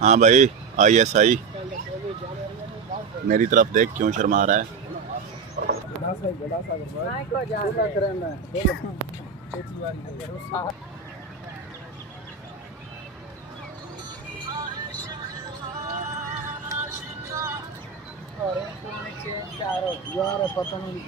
हाँ भाई, ISI मेरी तरफ देख, क्यों शर्मा रहा है? पता नहीं